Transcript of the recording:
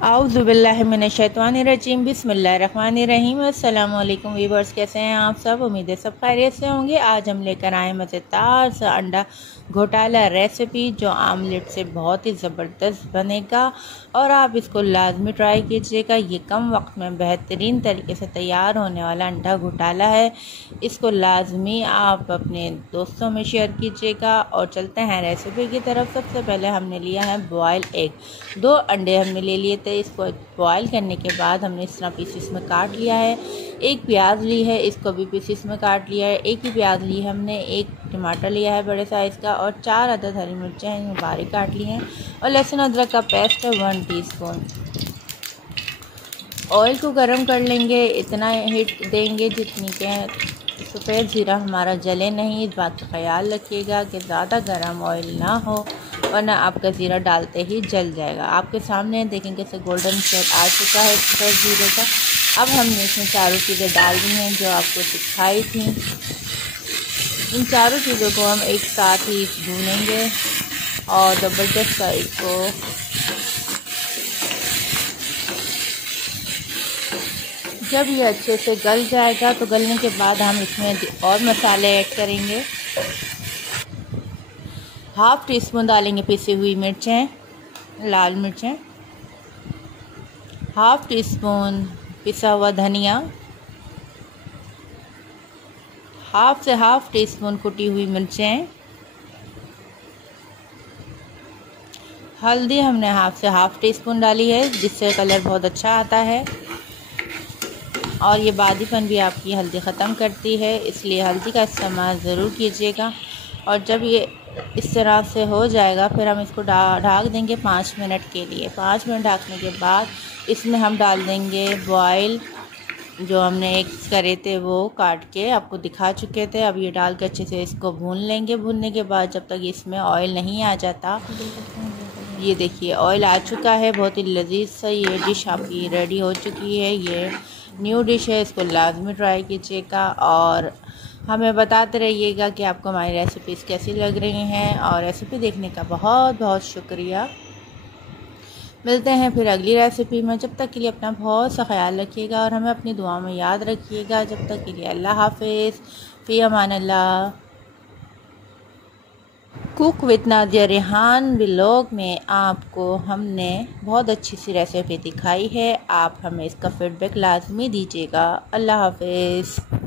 औज़ुबिल्लाहिमिनश्शैतानिर्रजीम बिस्मिल्लाहिर्रहमानिर्रहीम। अस्सलाम वालेकुम वीवर्स, कैसे हैं आप सब? उम्मीद है सब खैरियत से होंगे। आज हम लेकर आए मज़ेदार सा अंडा घोटाला रेसिपी, जो आमलेट से बहुत ही ज़बरदस्त बनेगा और आप इसको लाजमी ट्राई कीजिएगा। ये कम वक्त में बेहतरीन तरीके से तैयार होने वाला अंडा घोटाला है। इसको लाजमी आप अपने दोस्तों में शेयर कीजिएगा। और चलते हैं रेसिपी की तरफ। सबसे पहले हमने लिया है बॉयल एग। 2 अंडे हमने ले लिए थे। इसको बॉयल करने के बाद हमने इस तरह पीसेस में काट लिया है। 1 प्याज ली है, इसको भी पीसेस में काट लिया है। 1 ही प्याज ली हमने। 1 टमाटर लिया है बड़े साइज़ का और 4 अदद हरी मिर्चें हैं, बारीक काट ली हैं। और लहसुन अदरक का पेस्ट है 1 टीस्पून। ऑयल को गर्म कर लेंगे, इतना हीट देंगे जितनी के सफ़ेद ज़ीरा हमारा जले नहीं। इस बात का ख्याल रखिएगा कि ज़्यादा गर्म ऑयल ना हो, वरना आपका ज़ीरा डालते ही जल जाएगा। आपके सामने देखेंगे से गोल्डन शेड आ चुका है सफ़ेद ज़ीरे का। अब हमने इसमें चारों चीज़ें डाल दी हैं जो आपको दिखाई थी। इन चारों चीज़ों को हम एक साथ ही भूनेंगे और ज़बरदस्त सा इसको जब ये अच्छे से गल जाएगा तो गलने के बाद हम इसमें और मसाले ऐड करेंगे। 1/2 टीस्पून डालेंगे पिसी हुई मिर्चें, लाल मिर्चें। 1/2 टीस्पून पिसा हुआ धनिया। 1/2 से 1/2 टीस्पून कुटी हुई मिर्चें। हल्दी हमने 1/2 से 1/2 टीस्पून डाली है, जिससे कलर बहुत अच्छा आता है और ये बादीपन भी आपकी हल्दी ख़त्म करती है, इसलिए हल्दी का इस्तेमाल ज़रूर कीजिएगा। और जब ये इस तरह से हो जाएगा फिर हम इसको ढक देंगे 5 मिनट के लिए। 5 मिनट ढकने के बाद इसमें हम डाल देंगे बॉयल जो हमने एग्स करे थे, वो काट के आपको दिखा चुके थे। अब ये डाल के अच्छे से इसको भून लेंगे। भूनने के बाद जब तक इसमें ऑयल नहीं आ जाता, ये देखिए ऑयल आ चुका है। बहुत ही लजीज सा ये डिश आपकी रेडी हो चुकी है। ये न्यू डिश है, इसको लाजमी ट्राई कीजिएगा और हमें बताते रहिएगा कि आपको हमारी रेसिपीज़ कैसी लग रही हैं। और रेसिपी देखने का बहुत बहुत शुक्रिया। मिलते हैं फिर अगली रेसिपी में। जब तक के लिए अपना बहुत सा ख्याल रखिएगा और हमें अपनी दुआ में याद रखिएगा। जब तक के लिए अल्लाह हाफिज़, फ़ी अमान Allah. Cook with Nadia Rehan vlog में आपको हमने बहुत अच्छी सी रेसिपी दिखाई है। आप हमें इसका फीडबैक लाजमी दीजिएगा। अल्लाह हाफिज़।